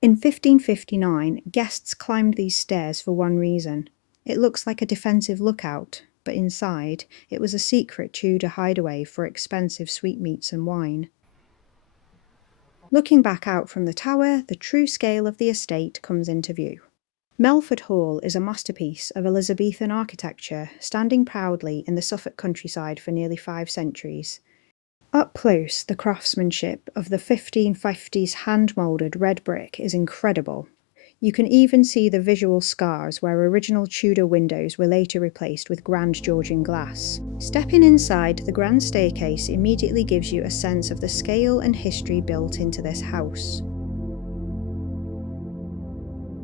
In 1559, guests climbed these stairs for one reason. It looks like a defensive lookout, but inside, it was a secret Tudor hideaway for expensive sweetmeats and wine. Looking back out from the tower, the true scale of the estate comes into view. Melford Hall is a masterpiece of Elizabethan architecture, standing proudly in the Suffolk countryside for nearly 5 centuries. Up close, the craftsmanship of the 1550s hand-moulded red brick is incredible. You can even see the visual scars where original Tudor windows were later replaced with grand Georgian glass. Stepping inside, the grand staircase immediately gives you a sense of the scale and history built into this house.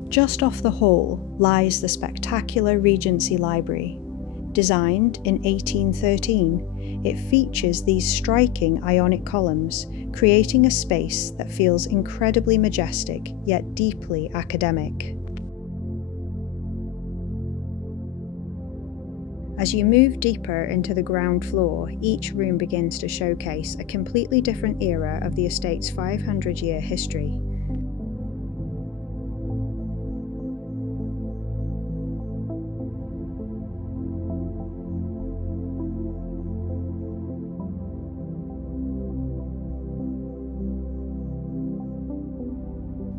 Just off the hall lies the spectacular Regency Library. Designed in 1813, it features these striking Ionic columns, creating a space that feels incredibly majestic yet deeply academic. As you move deeper into the ground floor, each room begins to showcase a completely different era of the estate's 500-year history.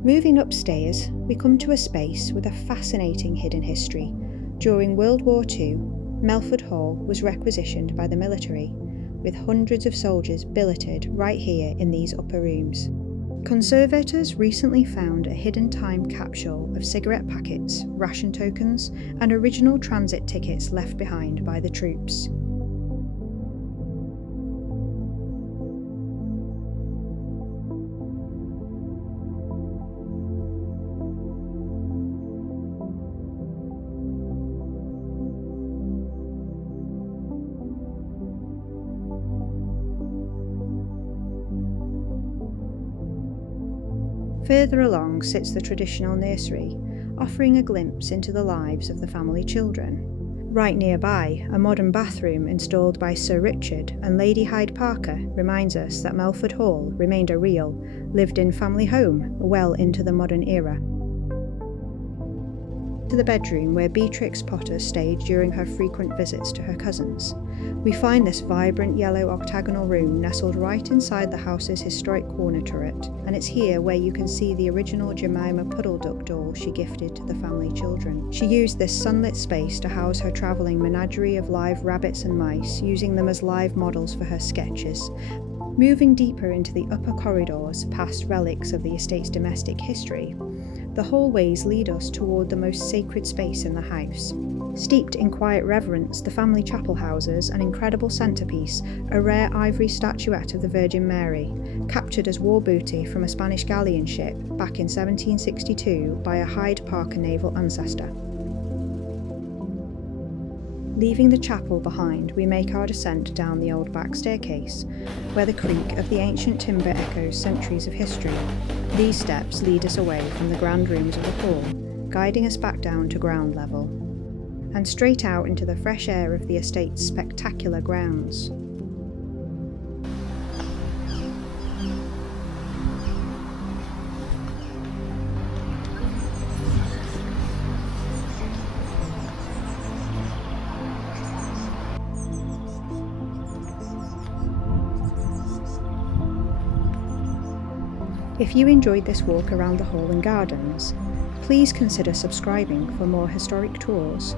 Moving upstairs, we come to a space with a fascinating hidden history. During World War II, Melford Hall was requisitioned by the military, with hundreds of soldiers billeted right here in these upper rooms. Conservators recently found a hidden time capsule of cigarette packets, ration tokens, and original transit tickets left behind by the troops. Further along sits the traditional nursery, offering a glimpse into the lives of the family children. Right nearby, a modern bathroom installed by Sir Richard and Lady Hyde Parker reminds us that Melford Hall remained a real, lived-in family home well into the modern era. To the bedroom where Beatrix Potter stayed during her frequent visits to her cousins. We find this vibrant yellow octagonal room nestled right inside the house's historic corner turret, and it's here where you can see the original Jemima Puddle-Duck doll she gifted to the family children. She used this sunlit space to house her travelling menagerie of live rabbits and mice, using them as live models for her sketches. Moving deeper into the upper corridors, past relics of the estate's domestic history, the hallways lead us toward the most sacred space in the house. Steeped in quiet reverence, the family chapel houses an incredible centrepiece, a rare ivory statuette of the Virgin Mary, captured as war booty from a Spanish galleon ship back in 1762 by a Hyde Parker naval ancestor. Leaving the chapel behind, we make our descent down the old back staircase, where the creak of the ancient timber echoes centuries of history. These steps lead us away from the grand rooms of the hall, guiding us back down to ground level, and straight out into the fresh air of the estate's spectacular grounds. If you enjoyed this walk around the hall and gardens, please consider subscribing for more historic tours.